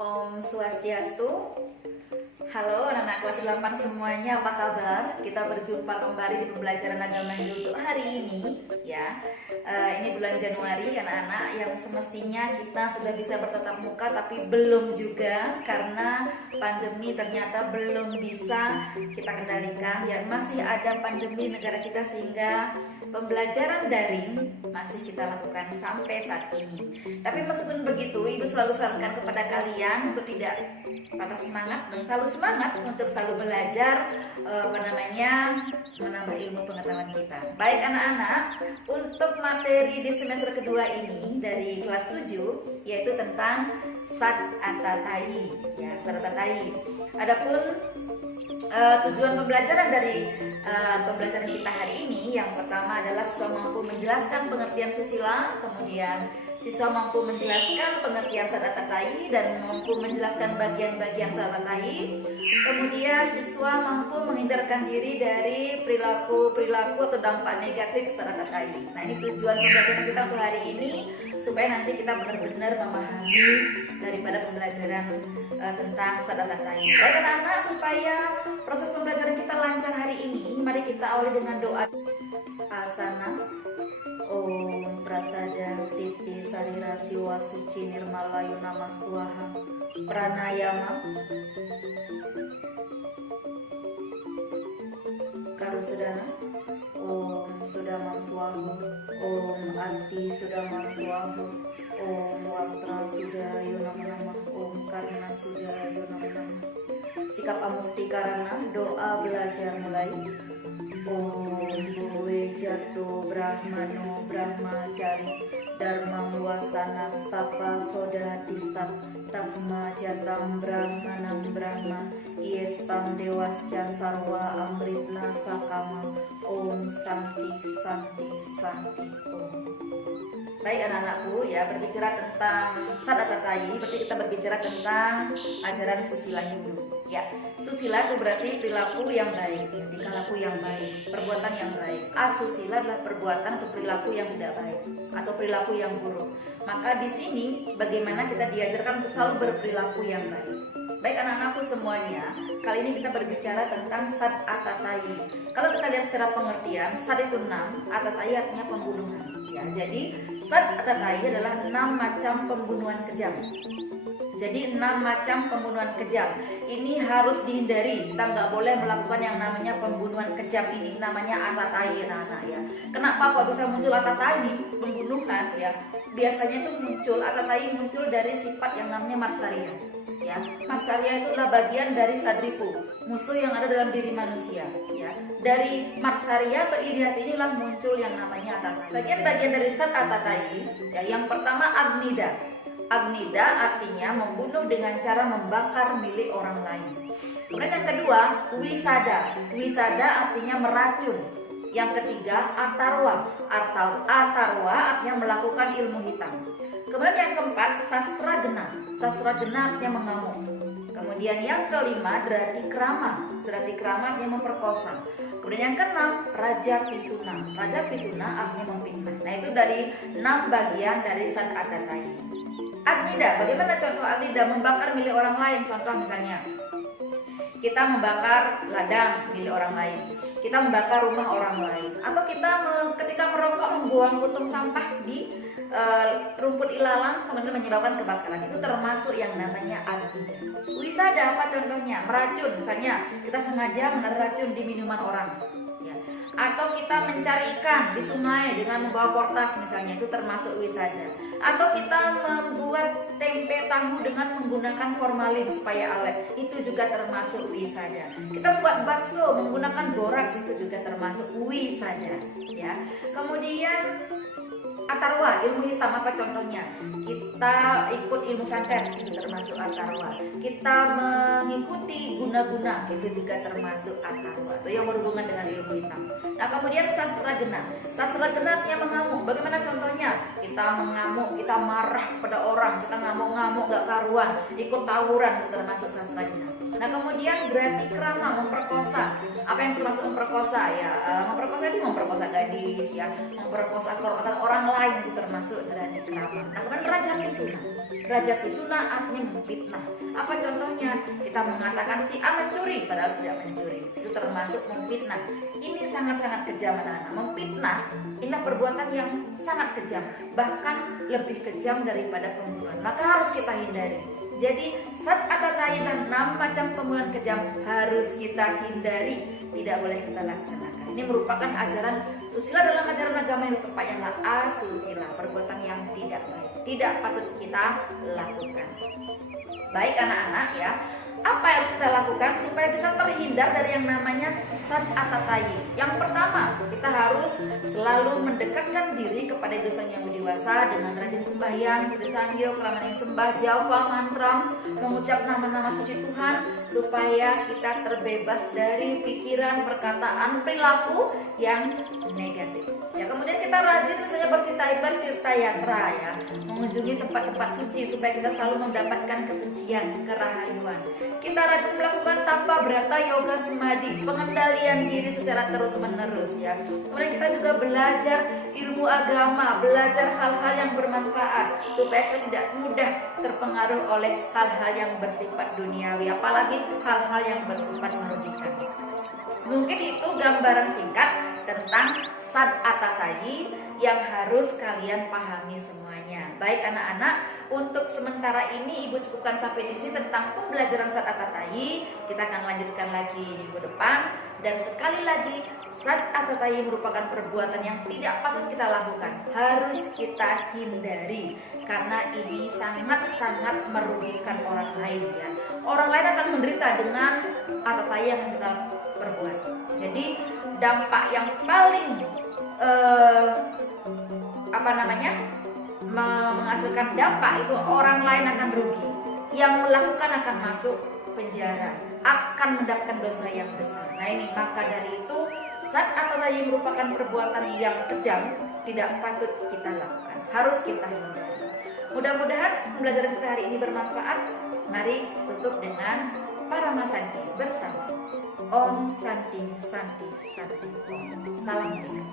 Om Swastiastu. Halo anak-anak kelas 8 semuanya, apa kabar? Kita berjumpa kembali di pembelajaran agama Hindu untuk hari ini ya. Ini bulan Januari anak-anak, yang semestinya kita sudah bisa bertatap muka tapi belum juga karena pandemi ternyata belum bisa kita kendalikan ya. Masih ada pandemi negara kita sehingga pembelajaran daring masih kita lakukan sampai saat ini. Tapi meskipun begitu, Ibu selalu sarankan kepada kalian untuk tidak patah semangat dan selalu semangat untuk selalu belajar menambah ilmu pengetahuan kita. Baik anak-anak, untuk materi di semester kedua ini dari kelas 7 yaitu tentang Sat Atatai ya, Sat Atatai. Adapun tujuan pembelajaran dari pembelajaran kita hari ini, yang pertama adalah siswa mampu menjelaskan pengertian susila, kemudian siswa mampu menjelaskan pengertian Sat Atatai dan mampu menjelaskan bagian-bagian Sat Atatai. Kemudian siswa mampu menghindarkan diri dari perilaku atau dampak negatif Sat Atatai. Nah, ini tujuan pembelajaran kita untuk hari ini, supaya nanti kita benar-benar memahami daripada pembelajaran tentang Sat Atatai. Baik anak-anak, supaya proses pembelajaran kita lancar hari ini, mari kita awali dengan doa asana. Om Prasada Stiti Sarira Siwa Suci Nirmala Yunama Swaha. Pranayama Karusudana. Om Sudamam Swahu. Om Anti Sudamam Swahu. Om Watra Suda Yunama Nama. Om Karna Suda Yunama Nama. Sikap amustikarana, doa belajar mulai. Om Bhuve Jatuh Brahmano Brahmacari Dharma Wasana Stapa Soda Tistak Tasma Jatam Brahmanam Brahma Iestam Dewasya Sarwa Amritna Sakama. Om Santi Santi Santi Om. Baik anak-anakku ya, berbicara tentang Sat Atatai berarti kita berbicara tentang ajaran susila Hindu ya. Susila itu berarti perilaku yang baik, tingkah laku yang baik, perbuatan yang baik. Asusila adalah perbuatan atau perilaku yang tidak baik atau perilaku yang buruk. Maka di sini bagaimana kita diajarkan untuk selalu berperilaku yang baik. Baik anak-anakku semuanya, kali ini kita berbicara tentang Sat Atatai. Kalau kita lihat secara pengertian, Sat itu 6, Atatai artinya pembunuhan. Ya, jadi Sat Atatai adalah 6 macam pembunuhan kejam. Jadi 6 macam pembunuhan kejam ini harus dihindari. Kita nggak boleh melakukan yang namanya pembunuhan kejam ini, namanya Atatai anak-anak ya. Kenapa kok bisa muncul Atatai pembunuhan ya? Biasanya itu muncul Atatai muncul dari sifat yang namanya Marsarya ya. Marsarya itu adalah bagian dari Sadripu, musuh yang ada dalam diri manusia ya. Dari Marsarya atau iri hati inilah muncul yang namanya Atatai. Bagian-bagian dari Sat Atatai ya, yang pertama Agnida. Agnida artinya membunuh dengan cara membakar milik orang lain. Kemudian yang kedua, Wisada. Wisada artinya meracun. Yang ketiga, Atarwa. Atau Atarwa artinya melakukan ilmu hitam. Kemudian yang keempat, Sastragena. Sastragena artinya mengamuk. Kemudian yang kelima, Dratikrama. Dratikrama artinya memperkosa. Kemudian yang keenam, Raja Pisuna. Raja Pisuna artinya memfitnah. Nah, itu dari 6 bagian dari Sat Atatai. Agnida, bagaimana contoh Agnida? Membakar milik orang lain. Contoh misalnya, kita membakar ladang milik orang lain, kita membakar rumah orang lain, atau kita ketika merokok membuang puntung sampah di rumput ilalang kemudian menyebabkan kebakaran. Itu termasuk yang namanya Agnida. Wisada apa contohnya? Meracun, misalnya kita sengaja menaruh racun di minuman orang ya. Atau kita mencari ikan di sungai dengan membawa portas misalnya, itu termasuk wisada. Atau kita membuat tempe tahu dengan menggunakan formalin supaya awet, itu juga termasuk wisada. Kita buat bakso menggunakan boraks, itu juga termasuk wisada ya. Kemudian Atarwa, ilmu hitam apa contohnya? Kita ikut ilmu santet, itu termasuk Atarwa. Kita mengikuti guna-guna, itu juga termasuk Atarwa, itu yang berhubungan dengan ilmu hitam. Nah, kemudian Sastragena. Sastragena artinya mengamuk. Bagaimana contohnya? Kita mengamuk, kita marah pada orang, kita ngamuk-ngamuk gak karuan, ikut tawuran, itu termasuk Sastragena. Nah, kemudian Dratikrama, memperkosa. Apa yang termasuk memperkosa ya? Memperkosa itu memperkosa gadis ya, memperkosa kehormatan orang lain, itu termasuk Dratikrama. Nah, kemudian Raja Pisuna. Raja Tisuna artinya memfitnah. Apa contohnya? Kita mengatakan si A mencuri padahal tidak mencuri. Itu termasuk memfitnah. Ini sangat-sangat kejam anak-anak. Memfitnah ini perbuatan yang sangat kejam, bahkan lebih kejam daripada pembunuhan. Maka harus kita hindari. Jadi sat atatayi dan 6 macam pembunuhan kejam harus kita hindari, tidak boleh kita laksanakan. Ini merupakan ajaran susila dalam ajaran agama yang tepatnya adalah asusila, perbuatan yang tidak baik, tidak patut kita lakukan. Baik anak-anak ya, apa yang harus kita lakukan supaya bisa terhindar dari yang namanya sat atatayi? Yang pertama, kita harus selalu mendekatkan diri kepada dosa yang dewasa dengan rajin sembahyang, bersangyo, keraman yang sembah, japa, mantra, mengucap nama-nama suci Tuhan supaya kita terbebas dari pikiran, perkataan, perilaku yang negatif. Ya, kemudian kita rajin misalnya bertirta yatra ya, mengunjungi tempat-tempat suci supaya kita selalu mendapatkan kesucian, kerahayuan. Kita rajin melakukan tapa, brata, yoga, semadi, pengendalian diri secara terus-menerus ya. Kemudian kita juga belajar ilmu agama, belajar hal-hal yang bermanfaat supaya kita tidak mudah terpengaruh oleh hal-hal yang bersifat duniawi, apalagi hal-hal yang bersifat merugikan. Mungkin itu gambaran singkat tentang sat atatayi yang harus kalian pahami semuanya. Baik anak-anak, untuk sementara ini Ibu cukupkan sampai di sini tentang pembelajaran sat atatayi. Kita akan lanjutkan lagi minggu depan. Dan sekali lagi, sat atatayi merupakan perbuatan yang tidak patut kita lakukan, harus kita hindari karena ini sangat-sangat merugikan orang lain ya. Orang lain akan menderita dengan atatayi yang kita perbuat. Jadi dampak yang paling menghasilkan dampak itu orang lain akan rugi, yang melakukan akan masuk penjara, akan mendapatkan dosa yang besar. Nah ini, maka dari itu sat atatayi merupakan perbuatan yang kejam, tidak patut kita lakukan, harus kita hindari. Mudah-mudahan pembelajaran kita hari ini bermanfaat. Mari tutup dengan Parama Santi bersama. Om Santi Santi Santi Om. Salam sehat.